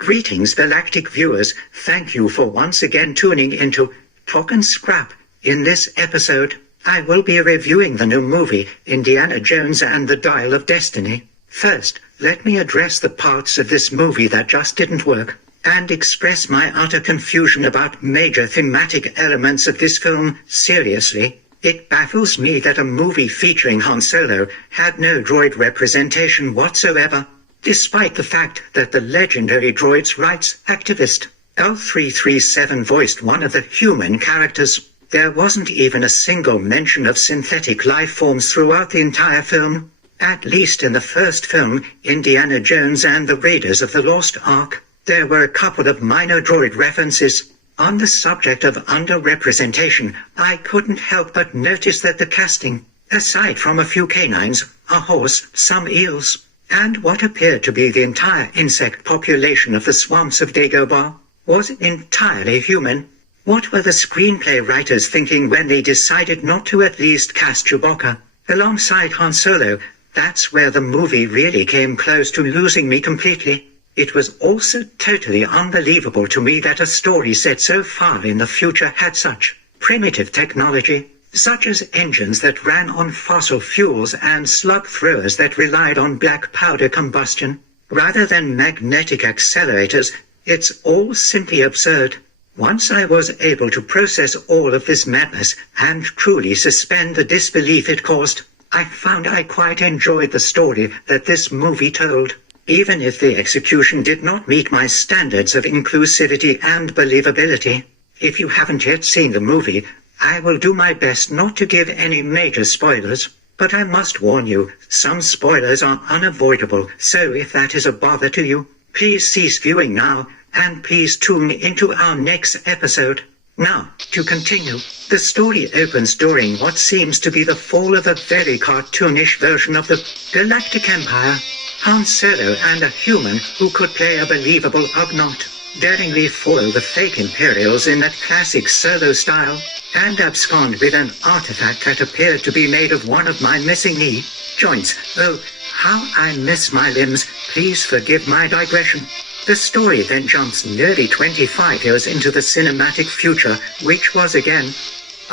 Greetings, galactic viewers. Thank you for once again tuning into Talkin' Scrap. In this episode, I will be reviewing the new movie, Indiana Jones and the Dial of Destiny. First, let me address the parts of this movie that just didn't work, and express my utter confusion about major thematic elements of this film. Seriously, it baffles me that a movie featuring Han Solo had no droid representation whatsoever, despite the fact that the legendary droid's rights activist, L337, voiced one of the human characters. There wasn't even a single mention of synthetic life forms throughout the entire film, at least in the first film, Indiana Jones and the Raiders of the Lost Ark. There were a couple of minor droid references. On the subject of underrepresentation, I couldn't help but notice that the casting, aside from a few canines, a horse, some eels, and what appeared to be the entire insect population of the swamps of Dagobah, was entirely human. What were the screenplay writers thinking when they decided not to at least cast Chewbacca alongside Han Solo? That's where the movie really came close to losing me completely. It was also totally unbelievable to me that a story set so far in the future had such primitive technology, such as engines that ran on fossil fuels and slug throwers that relied on black powder combustion, rather than magnetic accelerators. It's all simply absurd. Once I was able to process all of this madness and truly suspend the disbelief it caused, I found I quite enjoyed the story that this movie told, even if the execution did not meet my standards of inclusivity and believability. If you haven't yet seen the movie, I will do my best not to give any major spoilers, but I must warn you, some spoilers are unavoidable, so if that is a bother to you, please cease viewing now, and please tune into our next episode. Now, to continue, the story opens during what seems to be the fall of a very cartoonish version of the Galactic Empire. Han Solo and a human who could play a believable Ugnaught daringly foil the fake Imperials in that classic Solo style, and abscond with an artifact that appeared to be made of one of my missing knee joints. Oh, how I miss my limbs. Please forgive my digression. The story then jumps nearly 25 years into the cinematic future, which was again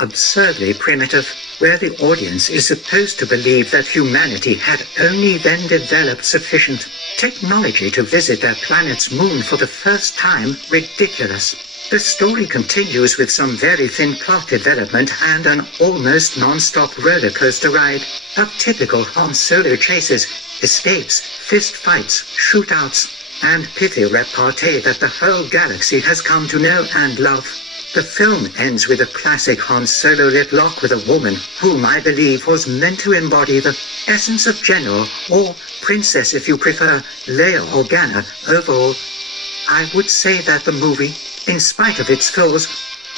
absurdly primitive, where the audience is supposed to believe that humanity had only then developed sufficient technology to visit their planet's moon for the first time. Ridiculous. The story continues with some very thin plot development and an almost non-stop roller coaster ride of typical Han Solo chases, escapes, fist fights, shootouts, and pithy repartee that the whole galaxy has come to know and love. The film ends with a classic Han Solo lip lock with a woman whom I believe was meant to embody the essence of General, or Princess if you prefer, Leia Organa. Overall, I would say that the movie, in spite of its flaws,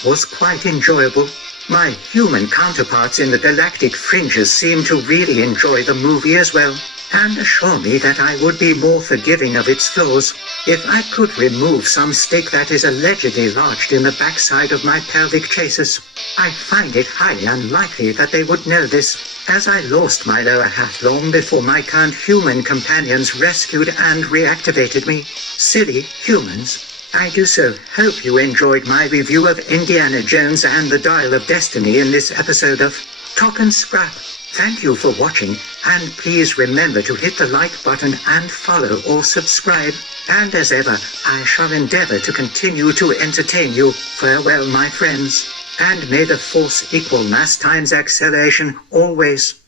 was quite enjoyable. My human counterparts in the galactic fringes seem to really enjoy the movie as well, and assure me that I would be more forgiving of its flaws if I could remove some stick that is allegedly lodged in the backside of my pelvic chases. I find it highly unlikely that they would know this, as I lost my lower half long before my kind human companions rescued and reactivated me. Silly humans. I do so hope you enjoyed my review of Indiana Jones and the Dial of Destiny in this episode of Talkin' Scrap. Thank you for watching, and please remember to hit the like button and follow or subscribe. And as ever, I shall endeavor to continue to entertain you. Farewell, my friends, and may the force equal mass times acceleration always.